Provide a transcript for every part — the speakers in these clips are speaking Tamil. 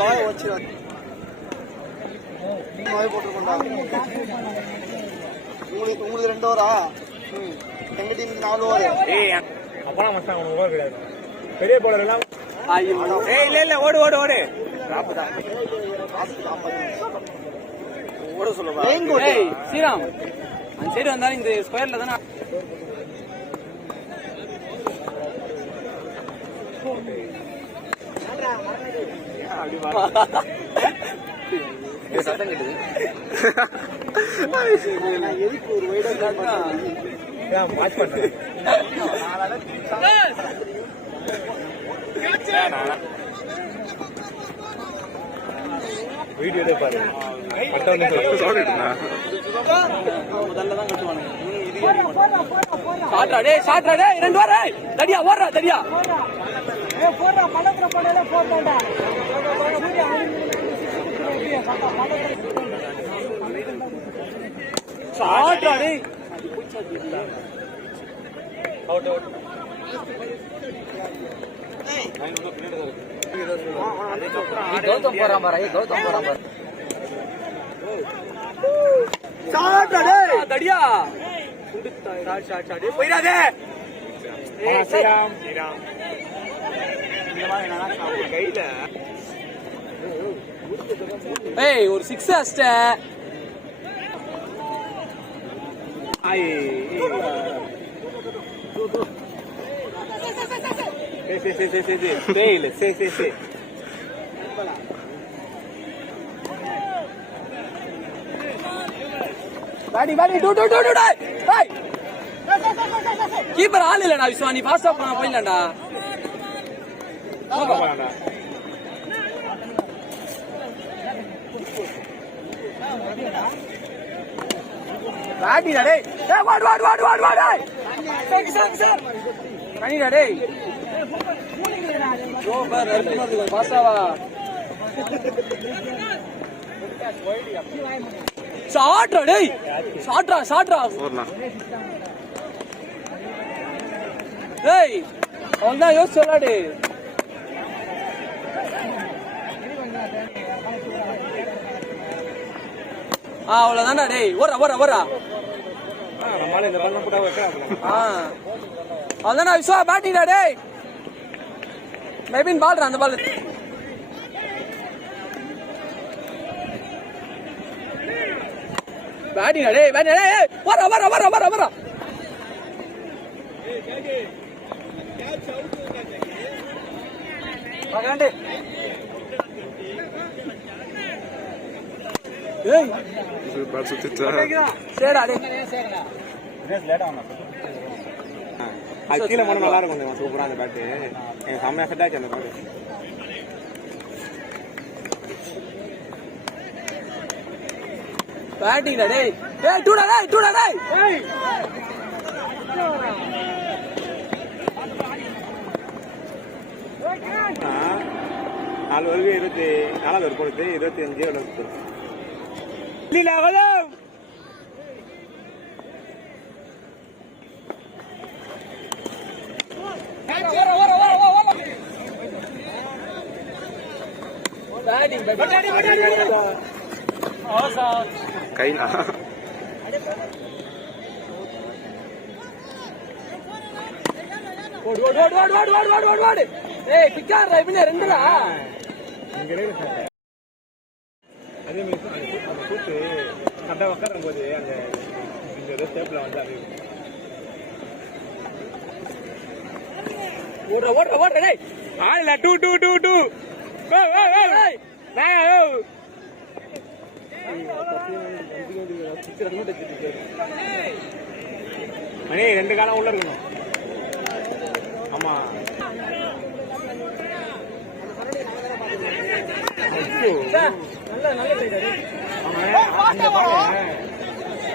బాగా వచ్చి போட்டுருக்கோண்டா உங்களுக்கு 2 ஓவரா எங்க டீமுக்கு 4 ஓவர். அப்பலாம் மச்சான் உனக்கு ஓவர் கிடையாது. பெரிய பவுலர் எல்லாம் இல்ல ஓடு ஓட சொல்லுவா. ஸ்ரீராம் அந்த சைடு வந்தாலும் இந்த ஸ்கொயர்ல தானே சத்தம் கேட்டது. எதுக்கு ஒரு வைடா வாட்ச் பண்றேன். வீடியோ பாரு. முதல்ல தான் கட்டுவானுங்க. ஷாட்ரா டேய் 2 வார தடியா ஓடுறா தடியா போடுறா பலத்திர படையில போடுறா ஷாட்ரா டேய் அவுட் கௌதம் போறான் பாரு. ஷாட்ரா டேய் தடியா ஷாட் போயிடாதே. ஸ்ரீராம் கையில ஒரு 6 அடிச்ச. கீப்பர் ஆள் இல்லடா விஸ்வா, நீ பாஸ்டா போனா போயிடலாம்டா. வாடிடா டேய் வாடு கனிடா டேய் சூப்பர் அருமையா பாஸ்டாவா. ஷாட்ரா டேய் ஷாட்ரா டேய் அவன்தான் யோசிச்சு சொல்லாடே. அவ்வளவுதான்டா டேய் ஓடுறா அவன்தானா விஸ்வா பேட்டிங்டா டேய். மேபின் பால்றா அந்த பால். பேட்டிங்டா டேய் வரா பகண்டே ஏய் பால் சுத்திச்சா சேடா டேய் ரேஸ் லேட் ஆனா அது கீழ மண்ண நல்லா இருக்கும். சூப்பரா அந்த பேட் எனக்கு செம்ம செட் ஆச்சு அந்த பேட். பேட்டிங்டா டேய் டூடா டேய் நாலு வருது 24 ஒரு கொடுத்து 25 எவ்வளவு கைனா ஓடு ஓடு ஓடு ஓடு ஓடு ஓடு ஓடு ஓடு ஏய் கிக்கார் இவனே ரெண்டுடா அதே மாதிரி அந்த கூட்டு கரெக்டாக உட்காரும் போது அந்த இந்த ஸ்டெப்பில் வந்து அது ஓடுற ஓடுற ஓடுற டேய் ஆயில 2 2 2 2 ஏய் மணி 2 காலம் உள்ள இருக்கணும். ஆமா நல்ல நல்ல ரைடர்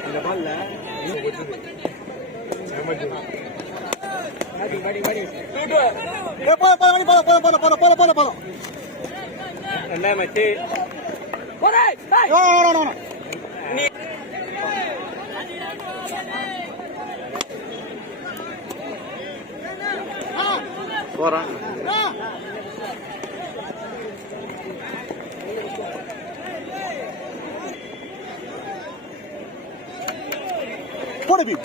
இந்த பால்ல மாடி மாடி மாடி போல ரெண்டாம் மேட்ச் போடா டேய் போறான் போடு பி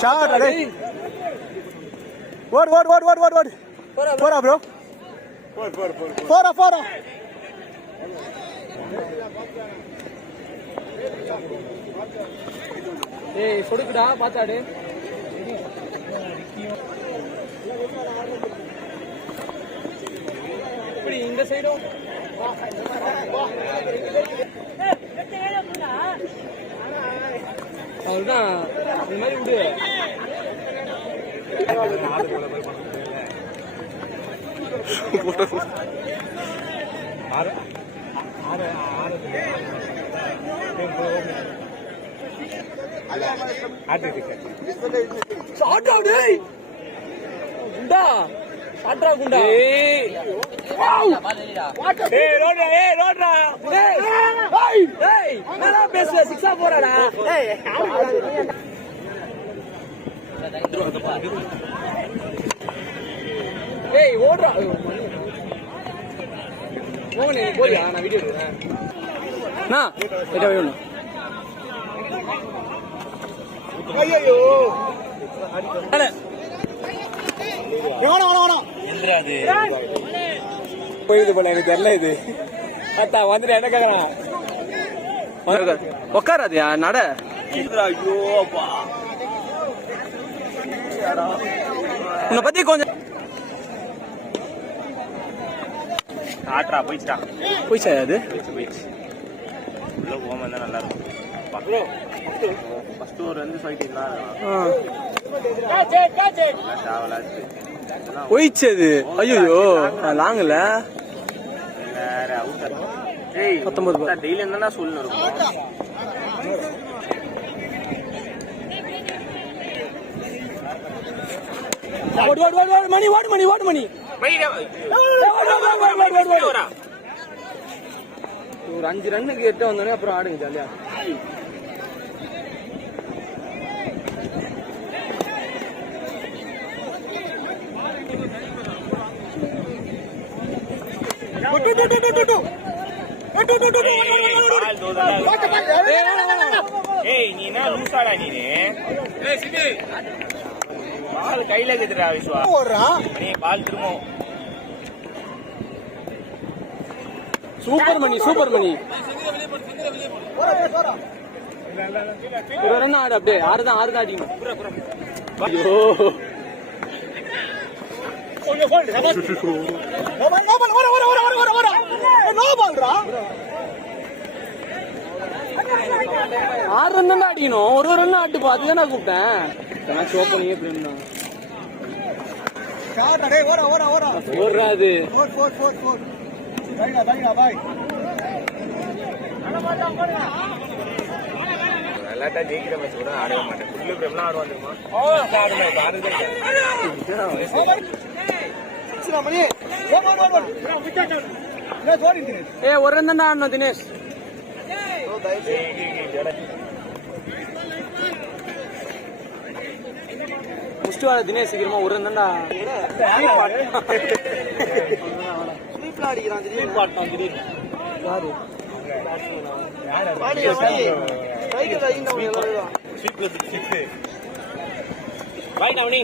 ஷாட் அடே ஓடு ஓடு ஓடு ஓடு ஓடு ஓடு போடா ப்ரோ போடா ஏய் சொடுக்குடா பாத்தாடு இப்படி இந்த சைடும் அதுதான் இந்த மாதிரி விடு ஷாட் அவுட் டேய் குண்டா ஷாட்ரா குண்டா ஏய் ரோட்ரா ஏய் என்னடா பேசல சிக்ஸா போறாடா ஏய் ஓடுறா மோகனே போறியா நான் வீடியோ எடுக்கிறேன் நான் கிட்ட வேணும் ஐயோ போயிடுது போல எனக்கு தெரியல இது அத்தா வந்துட்டு என்ன கேக்குறான் உக்காராதியா நட ஐயோ அப்பா உன்னை பத்தி கொஞ்சம் ஆட்ரா போயிடுச்சா போயிச்சா அது போயிடுச்சு உள்ள போகாம இருந்தா நல்லா இருக்கும் ஃபர்ஸ்ட் ஒரு 2 ஃபைட்டிங்களா சாவலாச்சு போயிச்சு அது ஐயோ லாங்கல வேற அவுட் ஏய் 19 டெய்லி என்னன்னா சொல்லணும் இருக்கும் ஓடு ஓடு ஓடு ஓடு மணி ஓடு மணி ஓடு மணி ஒரு 5 ரன்னுக்கு எட்ட வந்தோடனே அப்புறம் ஆடுங்க ஜாலியா ஏய் நீ என்ன லூசாடா நீ பால் கையில இருக்குதுடா விஸ்வா நீ பால் திரும்பவும் சூப்பர் மணி சூப்பர் மணி ஒரு ரன் ஆடு அப்படியே 6 தான் அடிக்கணும் ஐயோ ஆறு ரன் தான் அடிக்கணும் ஒரு ரன் ஆட்டுப்பா அதுதான் நான் கூப்பிட்டேன் மேட்ச் ஓப்பனிங் எப்படின்னா ஓடுறாது விளையாட்டா ஜெயிக்கிற மேட்ச் கூட ஆடவே மாட்டேன் ஃபுல்லு பிரம்லாம் ஆடுவான் தெரியுமா ஏ ஒரு ரன் தான் ஆடணும் தினேஷ் முடிச்சுட்டு வர தினேஷ் சீக்கிரமா ஒரு தான்டா ஸ்லீப்ல அடிக்கிறான் திடீர்னு. பாட்டான் திடீர்னு யாரு வாடி, வாடி. சைக்கிள் அடிக்கிறவங்க எல்லாரும். சிக்ஸ் ரைட் அவனி